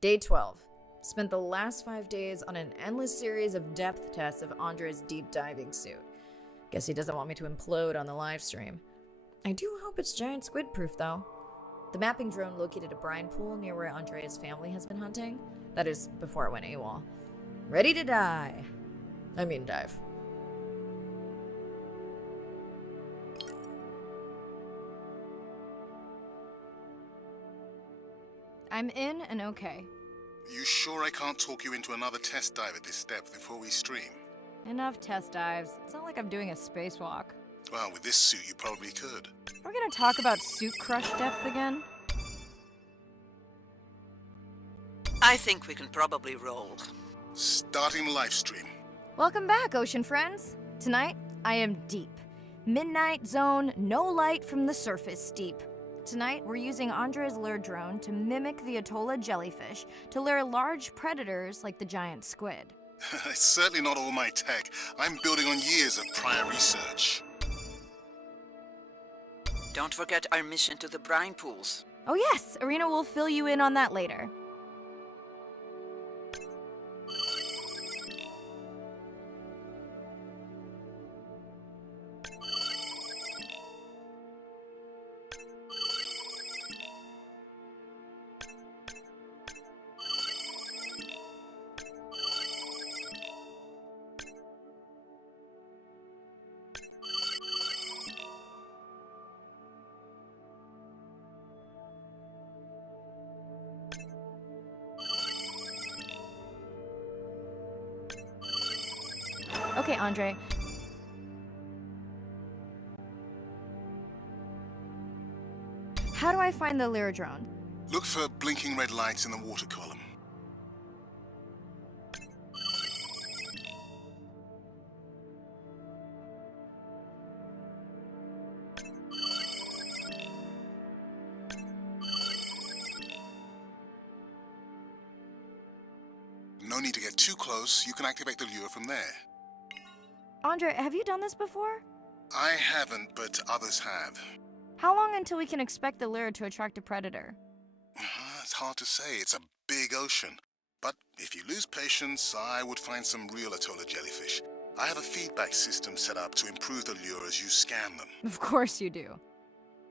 Day 12. Spent the last 5 days on an endless series of depth tests of Andre's deep diving suit. Guess he doesn't want me to implode on the live stream. I do hope it's giant squid proof though. The mapping drone located a brine pool near where Andre's family has been hunting. That is, before it went AWOL. Ready to dive. I'm in and okay. You sure I can't talk you into another test dive at this depth before we stream? Enough test dives. It's not like I'm doing a spacewalk. Well, with this suit you probably could. We're gonna talk about suit crush depth again? I think we can probably roll. Starting live stream. Welcome back, ocean friends. Tonight, I am deep. Midnight zone, no light from the surface deep. Tonight, we're using Andre's lure drone to mimic the Atolla jellyfish to lure large predators like the giant squid. It's certainly not all my tech. I'm building on years of prior research. Don't forget our mission to the brine pools. Oh yes, Arena will fill you in on that later. Okay, Andre. How do I find the lure drone? Look for blinking red lights in the water column. No need to get too close. You can activate the lure from there. Andre, have you done this before? I haven't, but others have. How long until we can expect the lure to attract a predator? It's hard to say. It's a big ocean. But if you lose patience, I would find some real Atolla jellyfish. I have a feedback system set up to improve the lure as you scan them. Of course you do.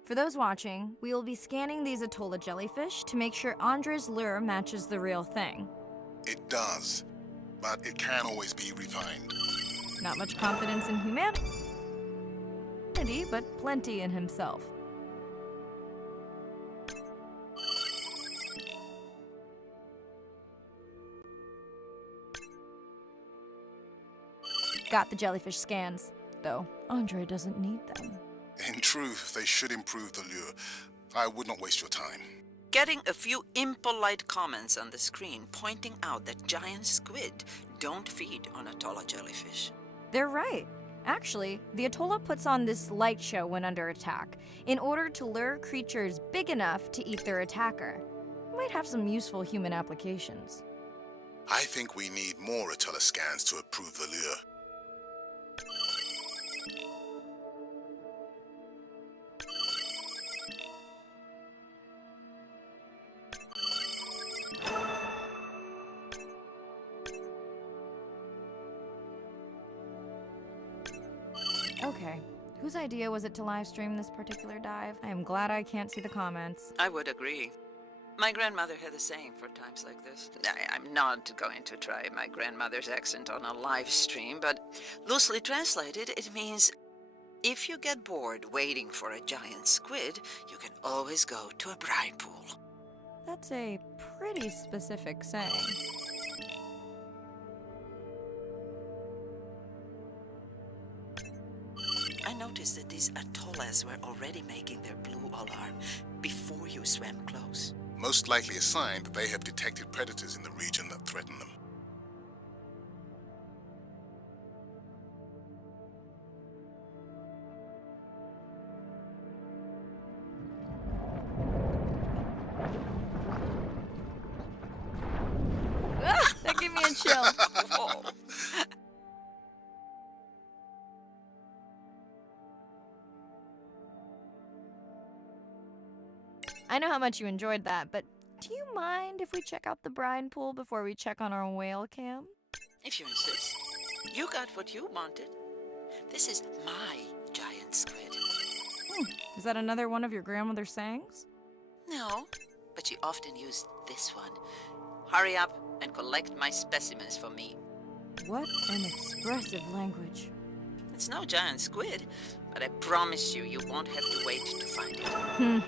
For those watching, we will be scanning these Atolla jellyfish to make sure Andre's lure matches the real thing. It does, but it can always be refined. Not much confidence in humanity, but plenty in himself. Got the jellyfish scans, though Andre doesn't need them. In truth, they should improve the lure. I would not waste your time. Getting a few impolite comments on the screen pointing out that giant squid don't feed on Atolla jellyfish. They're right. Actually, the Atolla puts on this light show when under attack, in order to lure creatures big enough to eat their attacker. Might have some useful human applications. I think we need more Atolla scans to approve the lure. Okay, whose idea was it to live stream this particular dive? I am glad I can't see the comments. I would agree. My grandmother had a saying for times like this. I'm not going to try my grandmother's accent on a live stream, but loosely translated, it means if you get bored waiting for a giant squid, you can always go to a brine pool. That's a pretty specific saying. I noticed that these atollas were already making their blue alarm before you swam close. Most likely a sign that they have detected predators in the region that threaten them. That gave me a chill. Whoa. I know how much you enjoyed that, but do you mind if we check out the brine pool before we check on our whale cam? If you insist. You got what you wanted. This is my giant squid. Is that another one of your grandmother's sayings? No, but she often used this one. Hurry up and collect my specimens for me. What an expressive language. It's no giant squid, but I promise you, you won't have to wait to find it.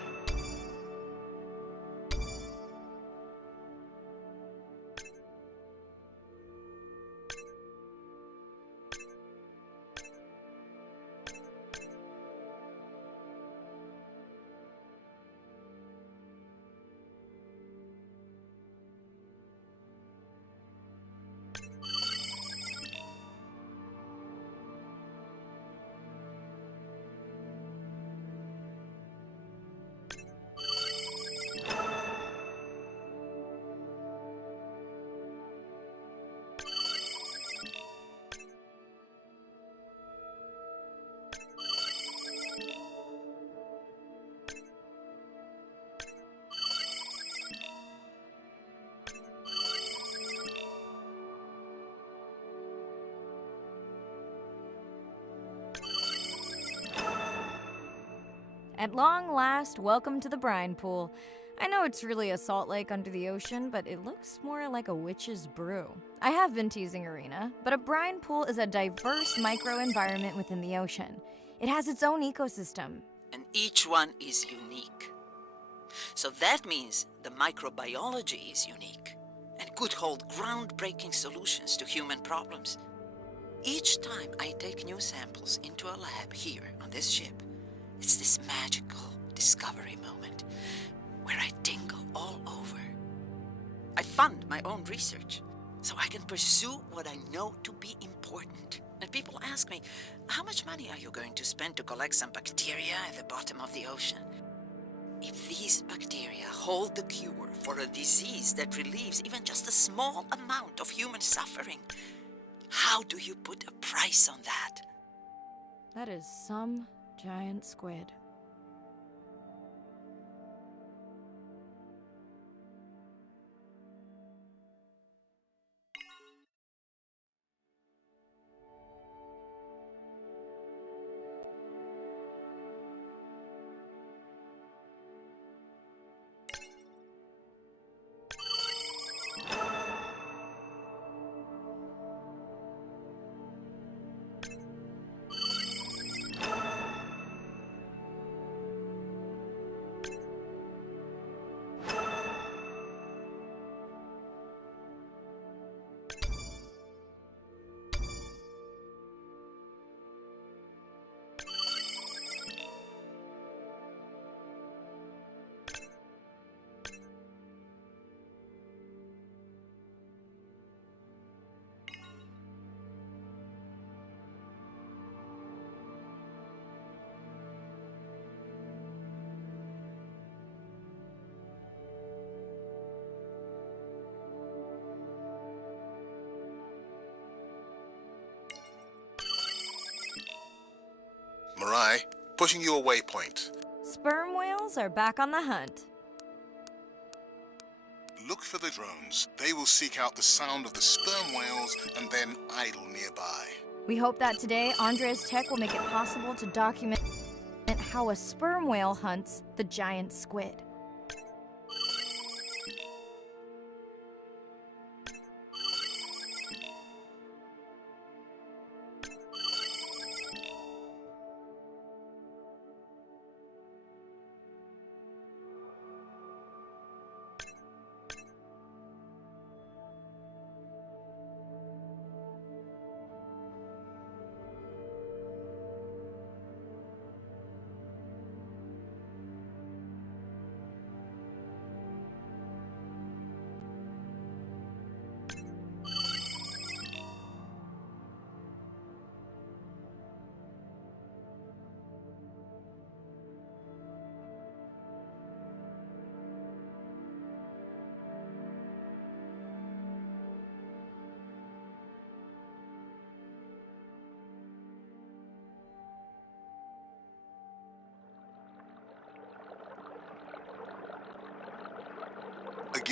At long last, welcome to the brine pool. I know it's really a salt lake under the ocean, but it looks more like a witch's brew. I have been teasing Arena, but a brine pool is a diverse microenvironment within the ocean. It has its own ecosystem. And each one is unique. So that means the microbiology is unique and could hold groundbreaking solutions to human problems. Each time I take new samples into a lab here on this ship, it's this magical discovery moment where I tingle all over. I fund my own research so I can pursue what I know to be important. And people ask me, how much money are you going to spend to collect some bacteria at the bottom of the ocean? If these bacteria hold the cure for a disease that relieves even just a small amount of human suffering, how do you put a price on that? That is some giant squid. Mirai, pushing you a waypoint. Sperm whales are back on the hunt. Look for the drones. They will seek out the sound of the sperm whales and then idle nearby. We hope that today, Andrea's tech will make it possible to document how a sperm whale hunts the giant squid.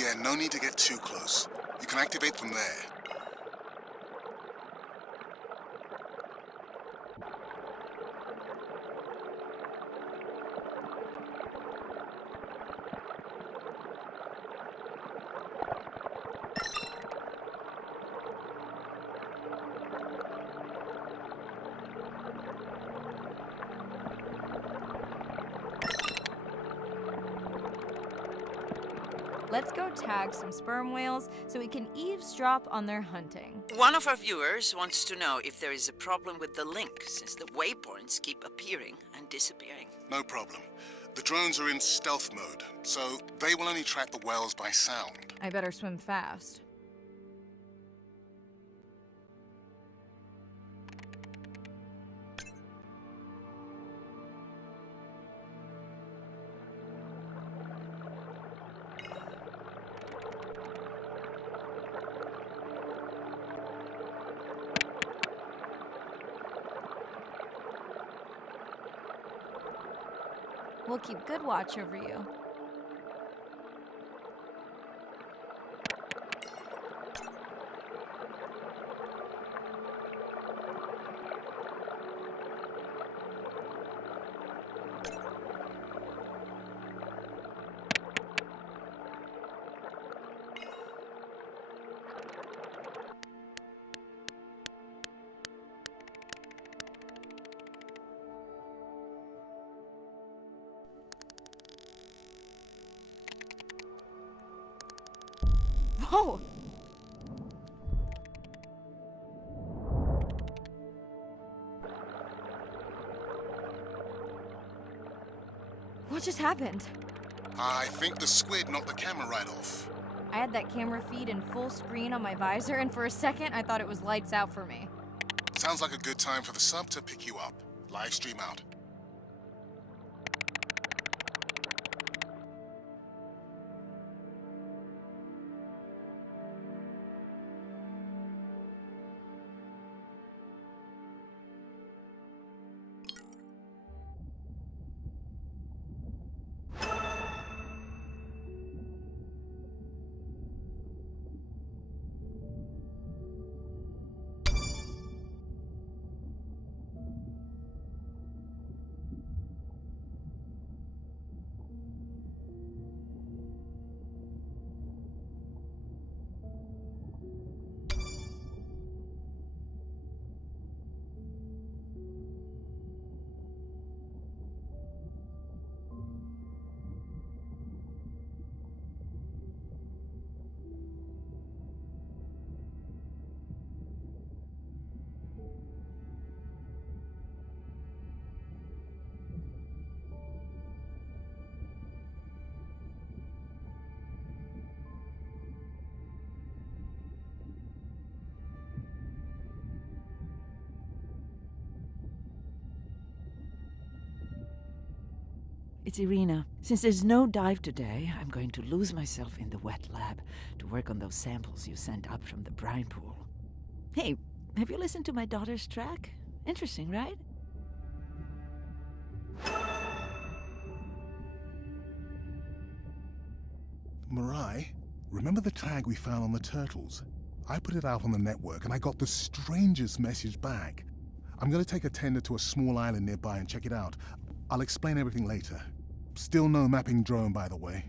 Yeah, no need to get too close. You can activate from there. Let's go tag some sperm whales so we can eavesdrop on their hunting. One of our viewers wants to know if there is a problem with the link, since the waypoints keep appearing and disappearing. No problem. The drones are in stealth mode, so they will only track the whales by sound. I better swim fast. We'll keep good watch over you. Whoa! What just happened? I think the squid knocked the camera right off. I had that camera feed in full screen on my visor, and for a second I thought it was lights out for me. Sounds like a good time for the sub to pick you up. Live stream out. It's Irina. Since there's no dive today, I'm going to lose myself in the wet lab to work on those samples you sent up from the brine pool. Hey, have you listened to my daughter's track? Interesting, right? Mirai, remember the tag we found on the turtles? I put it out on the network and I got the strangest message back. I'm gonna take a tender to a small island nearby and check it out. I'll explain everything later. Still no mapping drone, by the way.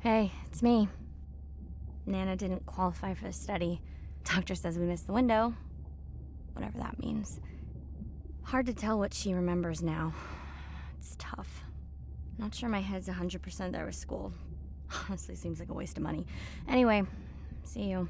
Hey, it's me. Nana didn't qualify for the study. Doctor says we missed the window. Whatever that means. Hard to tell what she remembers now. It's tough. Not sure my head's 100% there with school. Honestly, seems like a waste of money. Anyway, see you.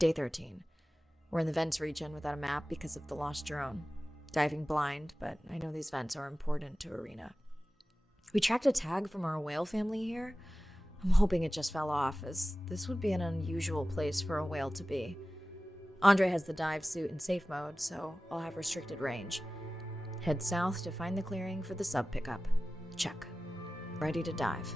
Day 13. We're in the vents region without a map because of the lost drone. Diving blind, but I know these vents are important to Irina. We tracked a tag from our whale family here. I'm hoping it just fell off, as this would be an unusual place for a whale to be. Andre has the dive suit in safe mode, so I'll have restricted range. Head south to find the clearing for the sub pickup. Check. Ready to dive.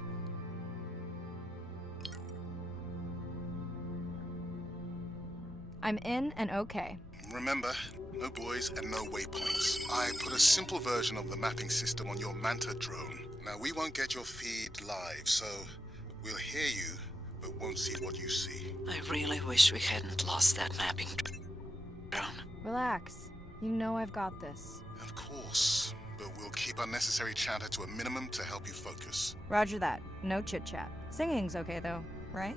I'm in and okay. Remember, no buoys and no waypoints. I put a simple version of the mapping system on your Manta drone. Now, we won't get your feed live, so we'll hear you, but won't see what you see. I really wish we hadn't lost that mapping drone. Relax. You know I've got this. Of course, but we'll keep unnecessary chatter to a minimum to help you focus. Roger that. No chit-chat. Singing's okay, though, right?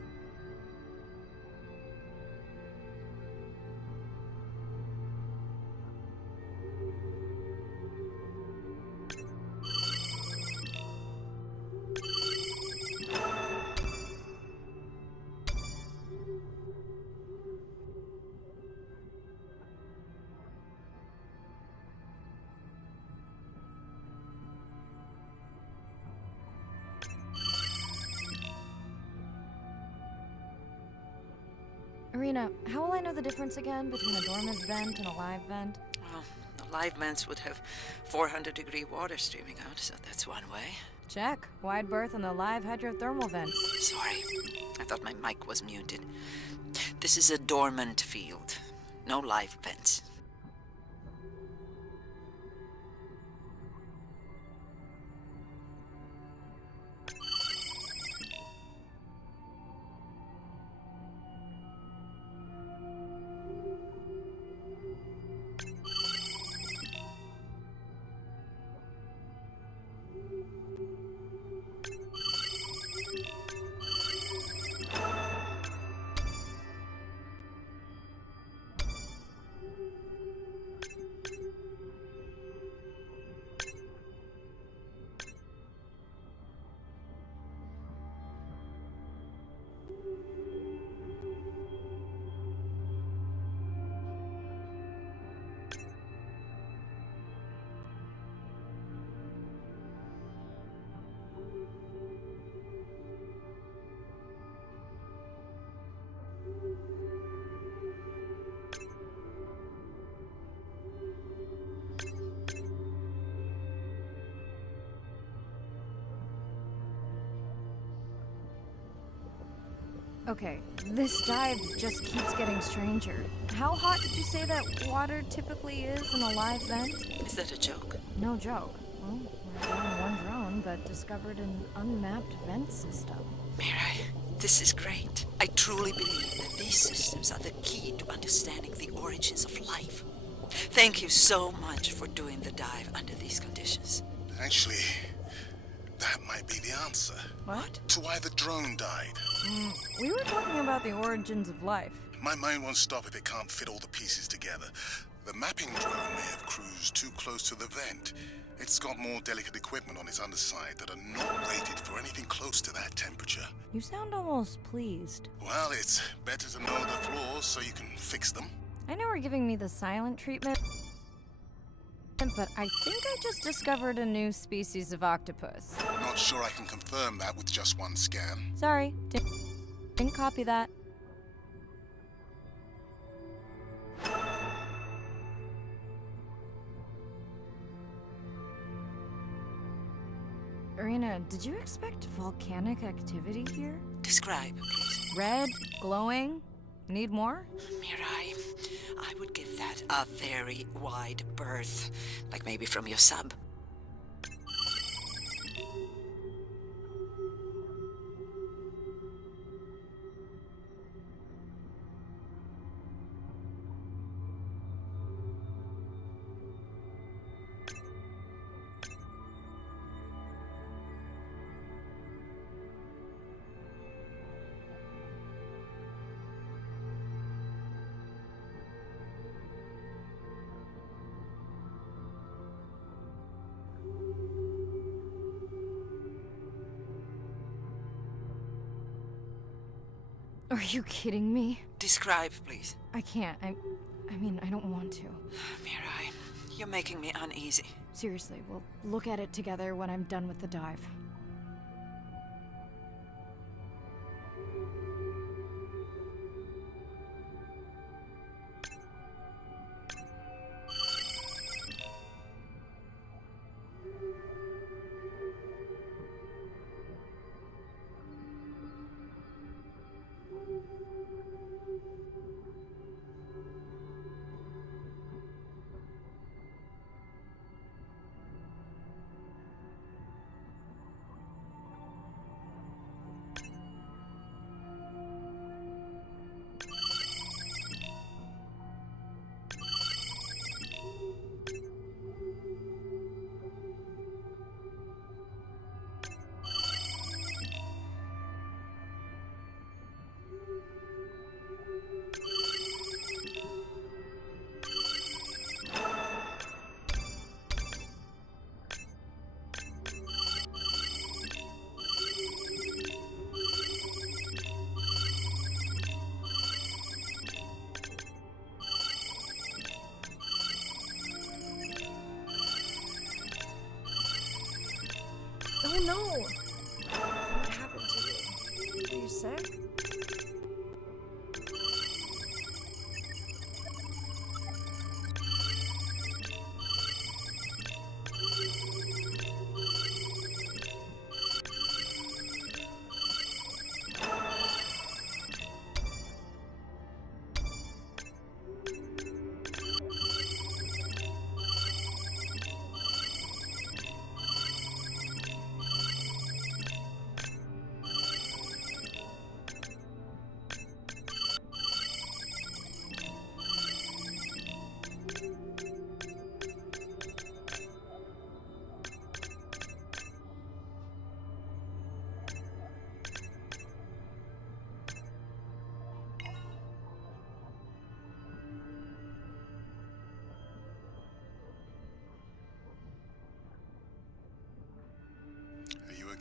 Irina, how will I know the difference again between a dormant vent and a live vent? Well, the live vents would have 400-degree water streaming out, so that's one way. Check. Wide berth on the live hydrothermal vents. Sorry, I thought my mic was muted. This is a dormant field. No live vents. Okay, this dive just keeps getting stranger. How hot did you say that water typically is in a live vent? Is that a joke? No joke. Well, we're down one drone, but discovered an unmapped vent system. Mirai, this is great. I truly believe that these systems are the key to understanding the origins of life. Thank you so much for doing the dive under these conditions. Actually, that might be the answer. What? To why the drone died. We were talking about the origins of life. My mind won't stop if it can't fit all the pieces together. The mapping drone may have cruised too close to the vent. It's got more delicate equipment on its underside that are not rated for anything close to that temperature. You sound almost pleased. Well, it's better to know the flaws so you can fix them. I know we're giving me the silent treatment, but I think I just discovered a new species of octopus. Not sure I can confirm that with just one scan. Sorry, didn't copy that. Irina, did you expect volcanic activity here? Describe, please. Red, glowing. Need more? Mirai, I would give that a very wide berth. Like maybe from your sub. Are you kidding me? Describe, please. I can't. I mean, I don't want to. Mirai, you're making me uneasy. Seriously, we'll look at it together when I'm done with the dive.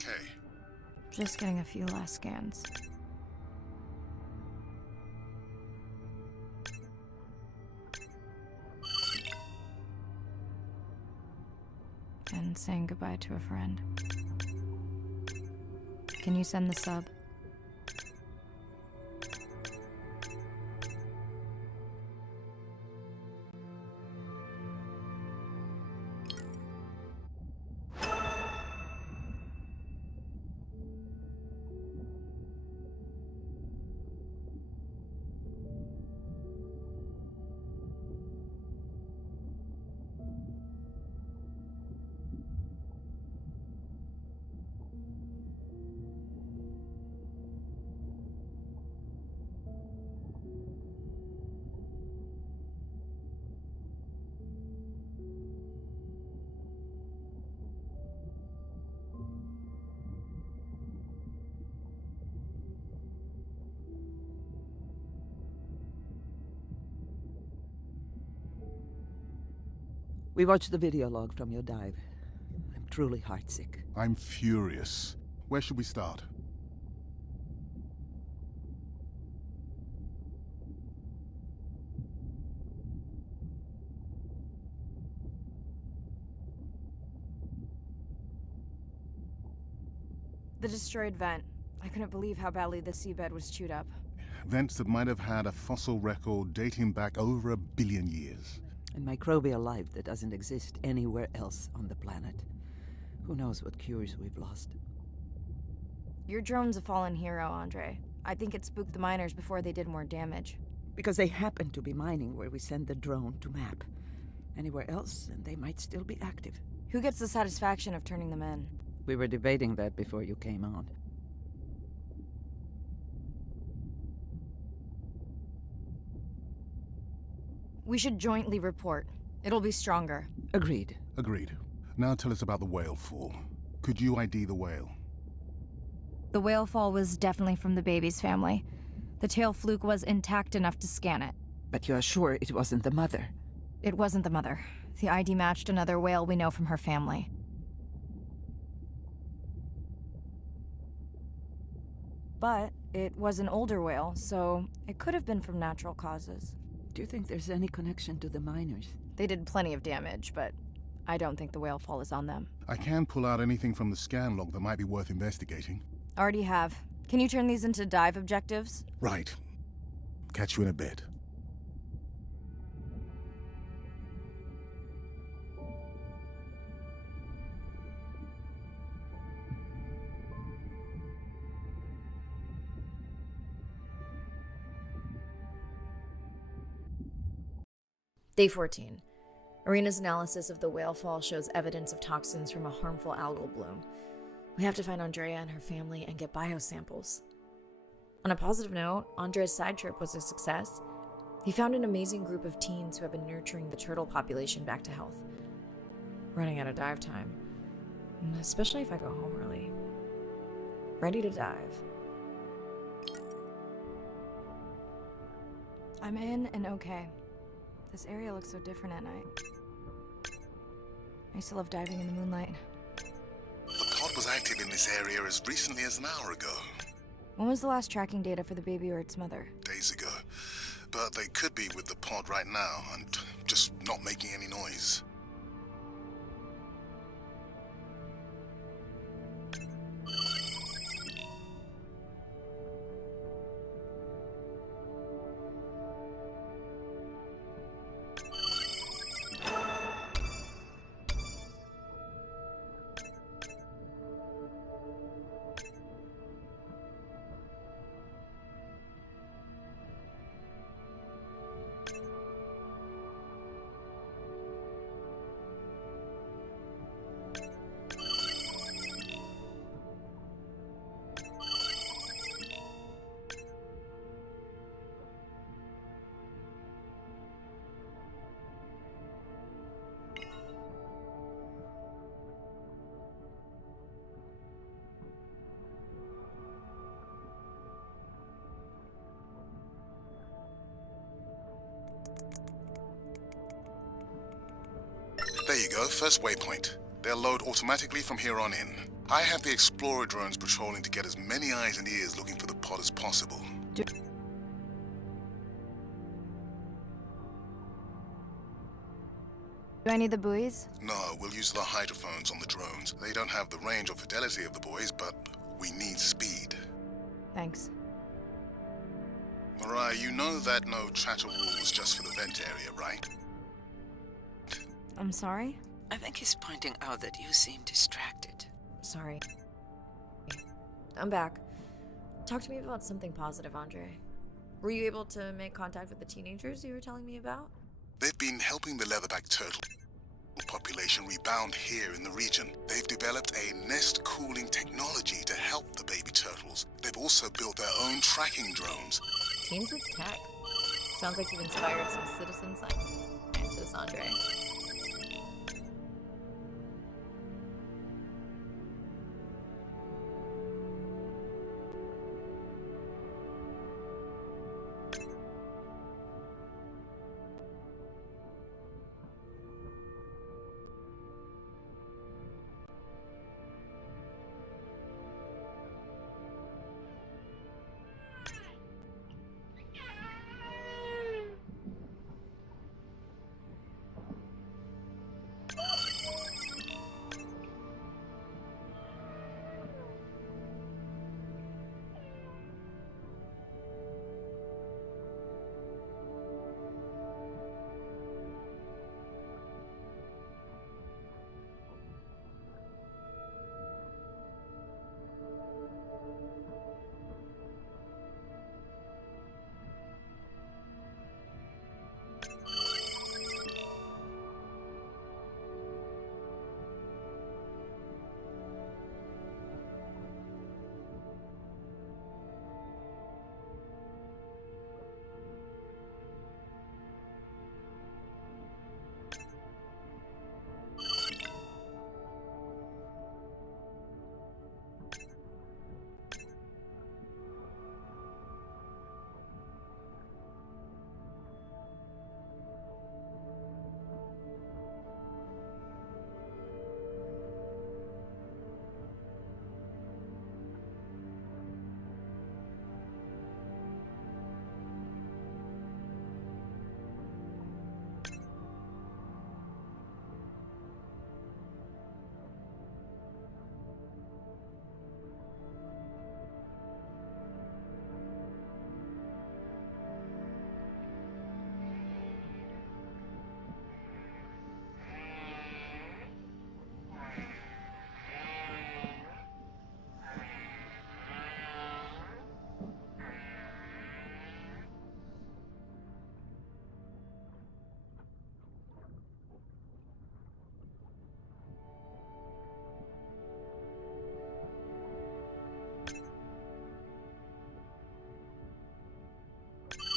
okay? Just getting a few last scans. And saying goodbye to a friend. Can you send the sub? We watched the video log from your dive. I'm truly heartsick. I'm furious. Where should we start? The destroyed vent. I couldn't believe how badly the seabed was chewed up. Vents that might have had a fossil record dating back over 1 billion years. And microbial life that doesn't exist anywhere else on the planet. Who knows what cures we've lost. Your drone's a fallen hero, Andre. I think it spooked the miners before they did more damage. Because they happen to be mining where we send the drone to map. Anywhere else, and they might still be active. Who gets the satisfaction of turning them in? We were debating that before you came on. We should jointly report. It'll be stronger. Agreed. Agreed. Now tell us about the whale fall. Could you ID the whale? The whale fall was definitely from the baby's family. The tail fluke was intact enough to scan it. But you're sure it wasn't the mother? It wasn't the mother. The ID matched another whale we know from her family. But it was an older whale, so it could have been from natural causes. Do you think there's any connection to the miners? They did plenty of damage, but I don't think the whale fall is on them. I can pull out anything from the scan log that might be worth investigating. Already have. Can you turn these into dive objectives? Right. Catch you in a bit. Day 14. Arena's analysis of the whale fall shows evidence of toxins from a harmful algal bloom. We have to find Andrea and her family and get biosamples. On a positive note, Andrea's side trip was a success. He found an amazing group of teens who have been nurturing the turtle population back to health. Running out of dive time, especially if I go home early. Ready to dive. I'm in and okay. This area looks so different at night. I used to love diving in the moonlight. The pod was active in this area as recently as an hour ago. When was the last tracking data for the baby or its mother? Days ago. But they could be with the pod right now and just not making any noise. There you go, first waypoint. They'll load automatically from here on in. I have the Explorer drones patrolling to get as many eyes and ears looking for the pod as possible. Do I need the buoys? No, we'll use the hydrophones on the drones. They don't have the range or fidelity of the buoys, but we need speed. Thanks. Mariah, you know that no chatter rule was just for the vent area, right? I'm sorry? I think he's pointing out that you seem distracted. Sorry. I'm back. Talk to me about something positive, Andre. Were you able to make contact with the teenagers you were telling me about? They've been helping the leatherback turtle population rebound here in the region. They've developed a nest cooling technology to help the baby turtles. They've also built their own tracking drones. Teams with tech. Sounds like you've inspired some citizen scientists, Andre.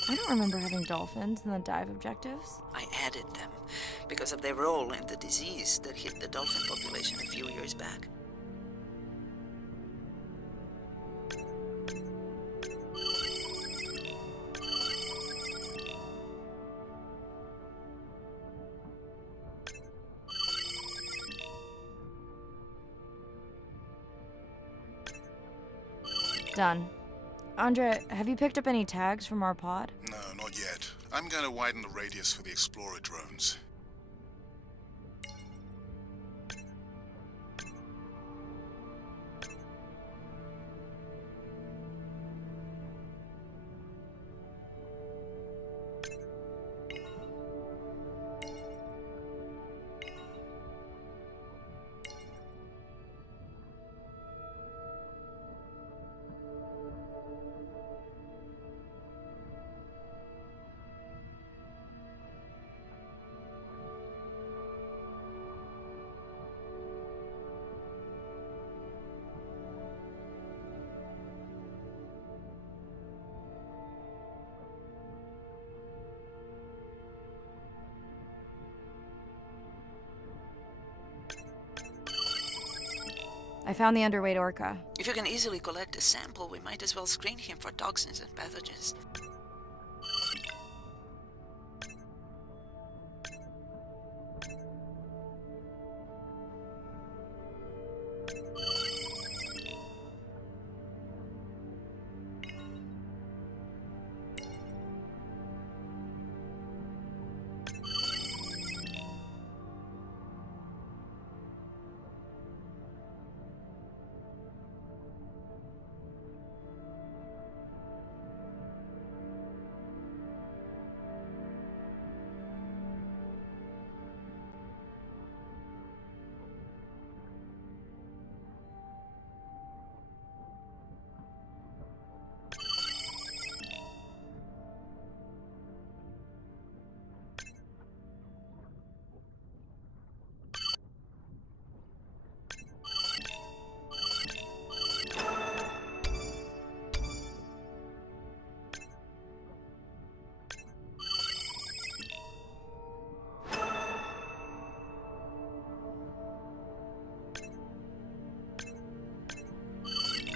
I don't remember having dolphins in the dive objectives. I added them because of their role in the disease that hit the dolphin population a few years back. Done. Andre, have you picked up any tags from our pod? No, not yet. I'm going to widen the radius for the Explorer drones. I found the underweight orca. If you can easily collect a sample, we might as well screen him for toxins and pathogens.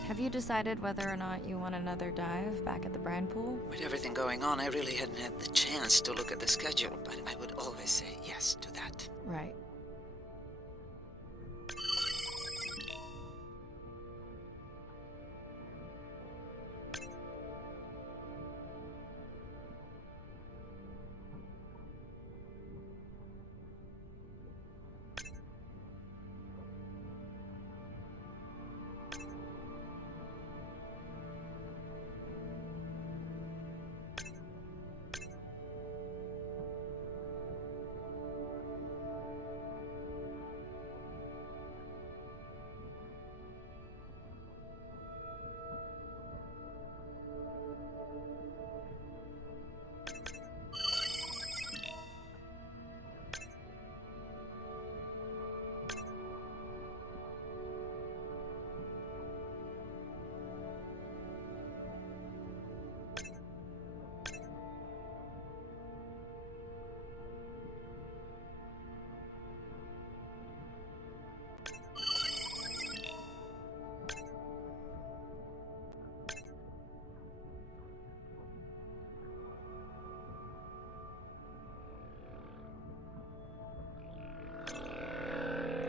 Have you decided whether or not you want another dive back at the brine pool? With everything going on, I really hadn't had the chance to look at the schedule, but I would always say yes to that. Right.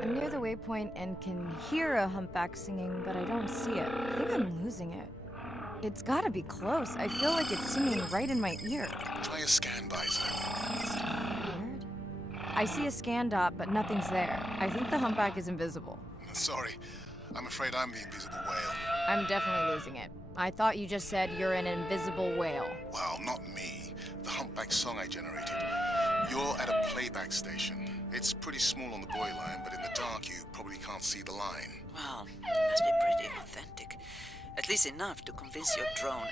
I'm near the waypoint and can hear a humpback singing, but I don't see it. I think I'm losing it. It's gotta be close. I feel like it's singing right in my ear. Try a scan visor. That's weird. I see a scan dot, but nothing's there. I think the humpback is invisible. Sorry, I'm afraid I'm the invisible whale. I'm definitely losing it. I thought you just said you're an invisible whale. Well, not me. The humpback song I generated. You're at a playback station. It's pretty small on the buoy line, but in the dark you probably can't see the line. Well, it must be pretty authentic. At least enough to convince your drone.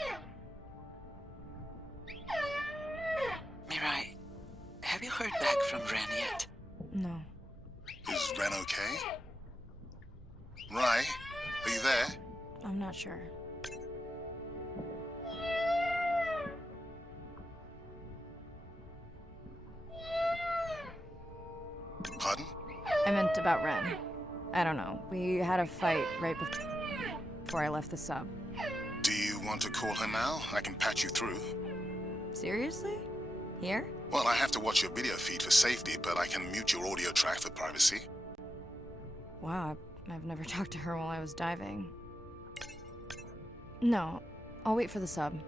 Mirai, have you heard back from Ren yet? No. Is Ren okay? Rai, are you there? I'm not sure. Pardon? I meant about Ren. I don't know. We had a fight right before I left the sub. Do you want to call her now? I can patch you through. Seriously? Here? Well, I have to watch your video feed for safety, but I can mute your audio track for privacy. Wow, I've never talked to her while I was diving. No, I'll wait for the sub.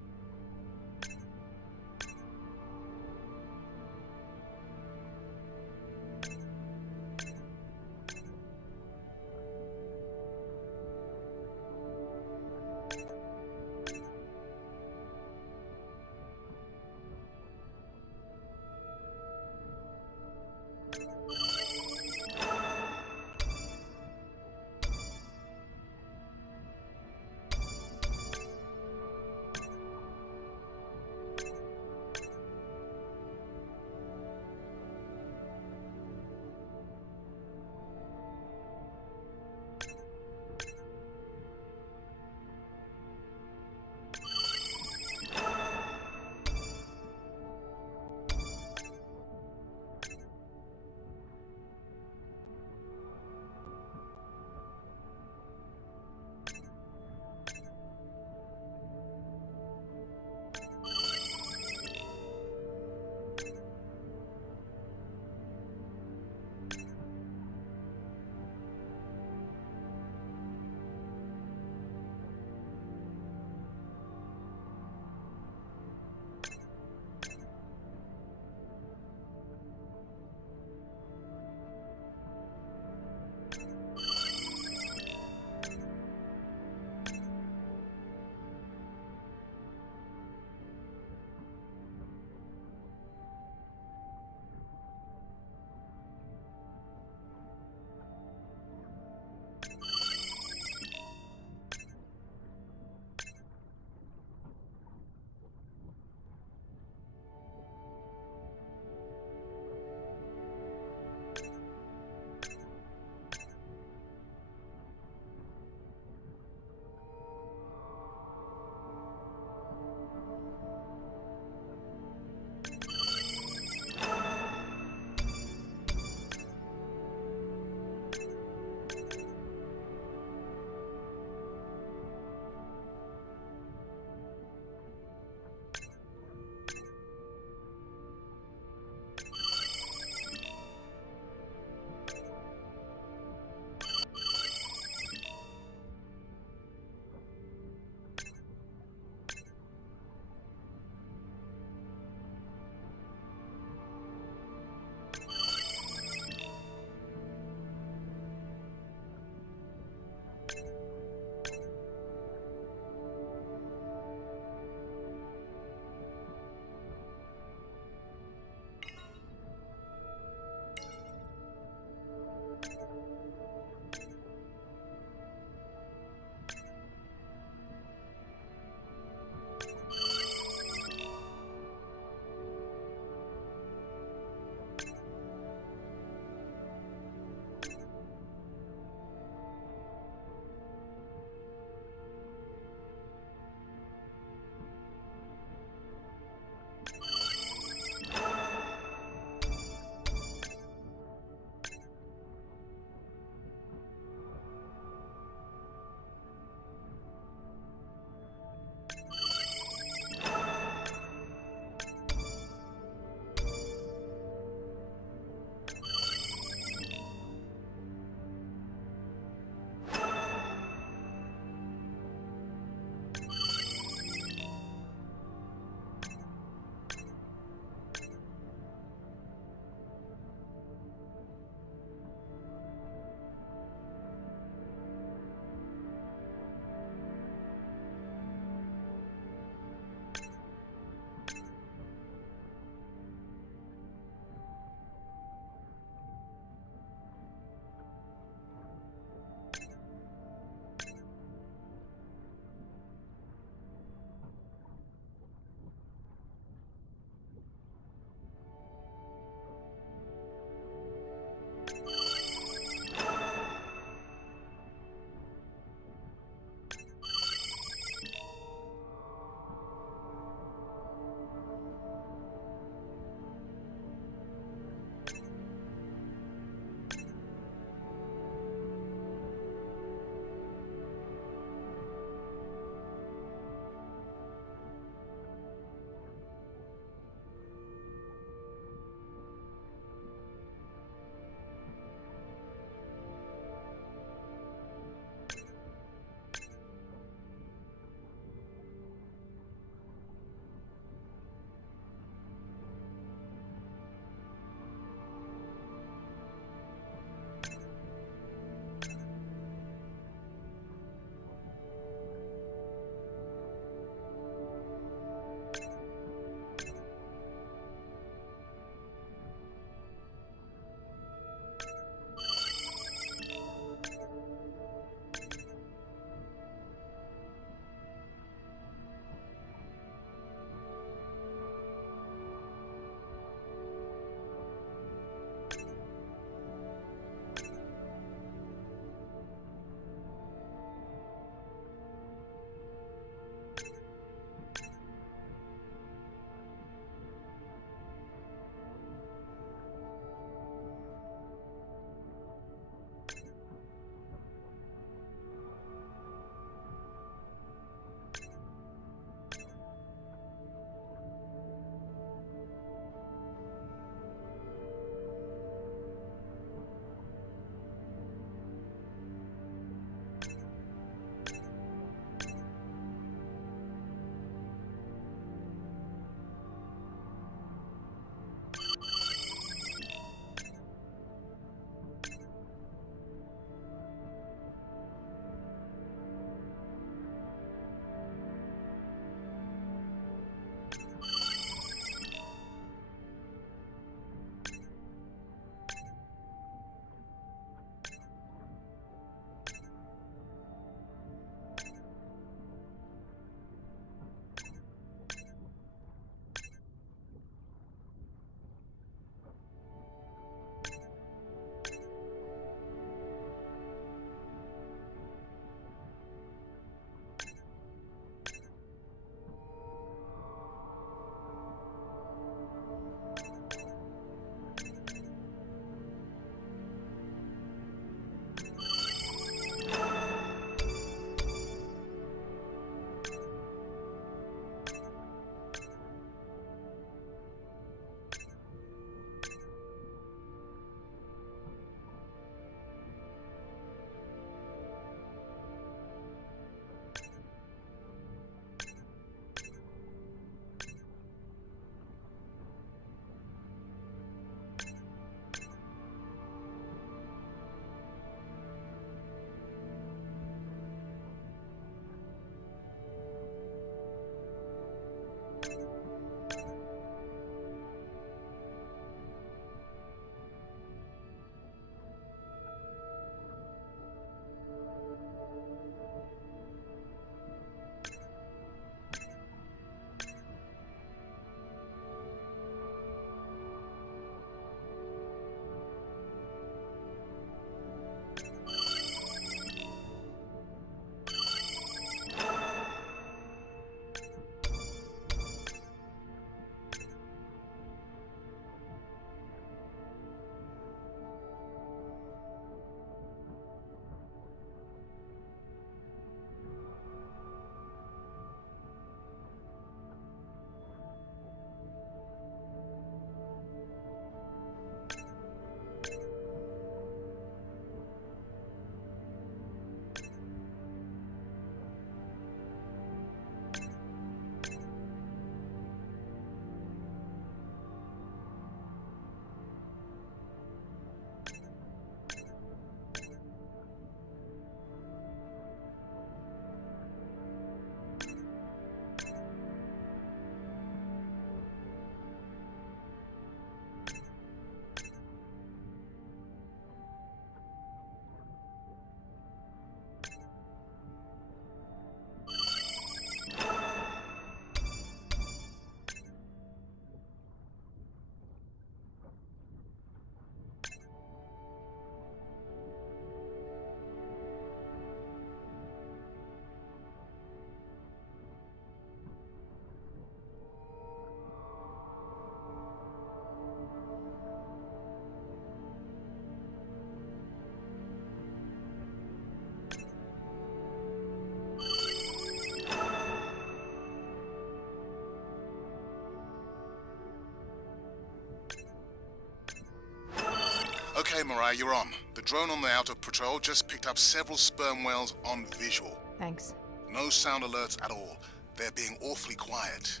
Mariah, you're on. The drone on the outer patrol just picked up several sperm whales on visual. Thanks. No sound alerts at all. They're being awfully quiet.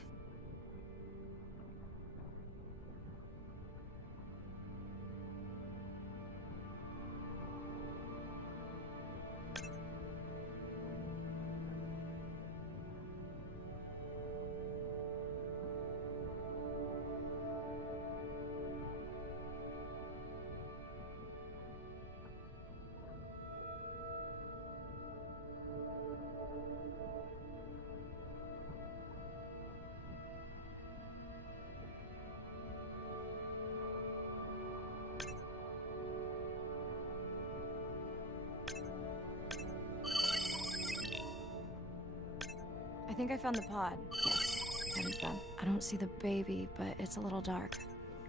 I think I found the pod. Yes, that is them. I don't see the baby, but it's a little dark.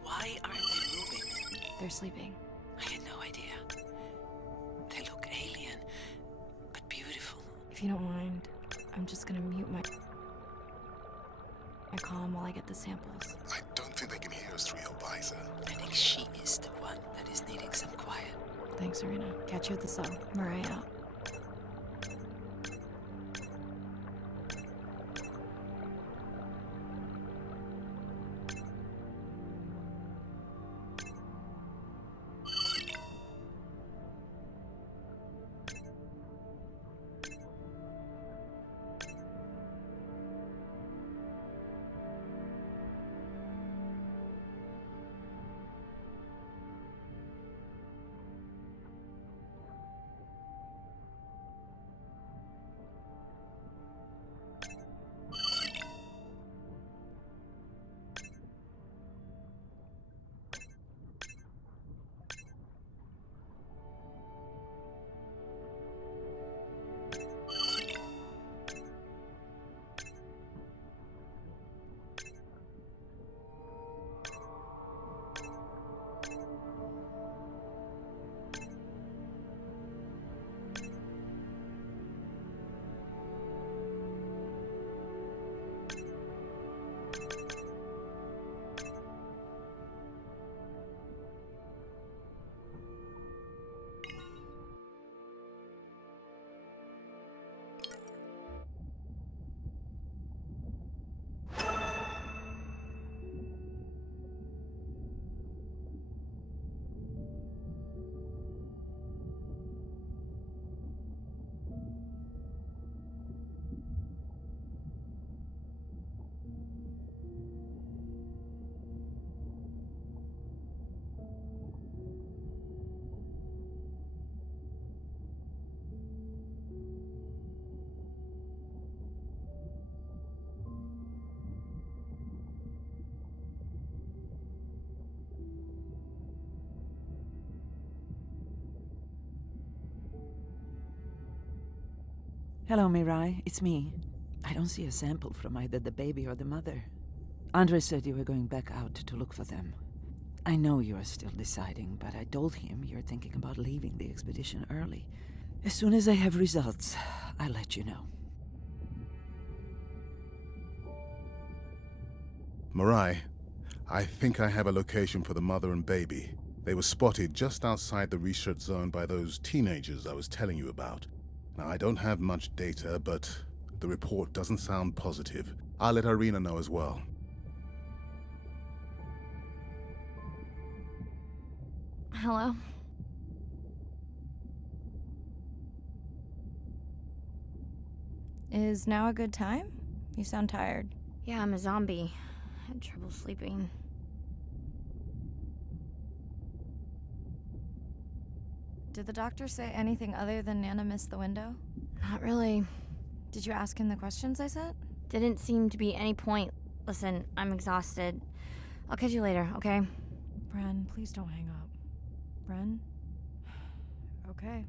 Why aren't they moving? They're sleeping. I had no idea. They look alien, but beautiful. If you don't mind, I'm just gonna mute my comm while I get the samples. I don't think they can hear us through your visor. I think she is the one that is needing some quiet. Thanks, Arena. Catch you at the sub. Mariah out. Hello, Mirai. It's me. I don't see a sample from either the baby or the mother. Andre said you were going back out to look for them. I know you are still deciding, but I told him you're thinking about leaving the expedition early. As soon as I have results, I'll let you know. Mariah, I think I have a location for the mother and baby. They were spotted just outside the research zone by those teenagers I was telling you about. Now, I don't have much data, but the report doesn't sound positive. I'll let Irina know as well. Hello? Is now a good time? You sound tired. Yeah, I'm a zombie. I had trouble sleeping. Did the doctor say anything other than Nana missed the window? Not really. Did you ask him the questions I sent? Didn't seem to be any point. Listen, I'm exhausted. I'll catch you later, okay? Bren, please don't hang up. Bren? Okay.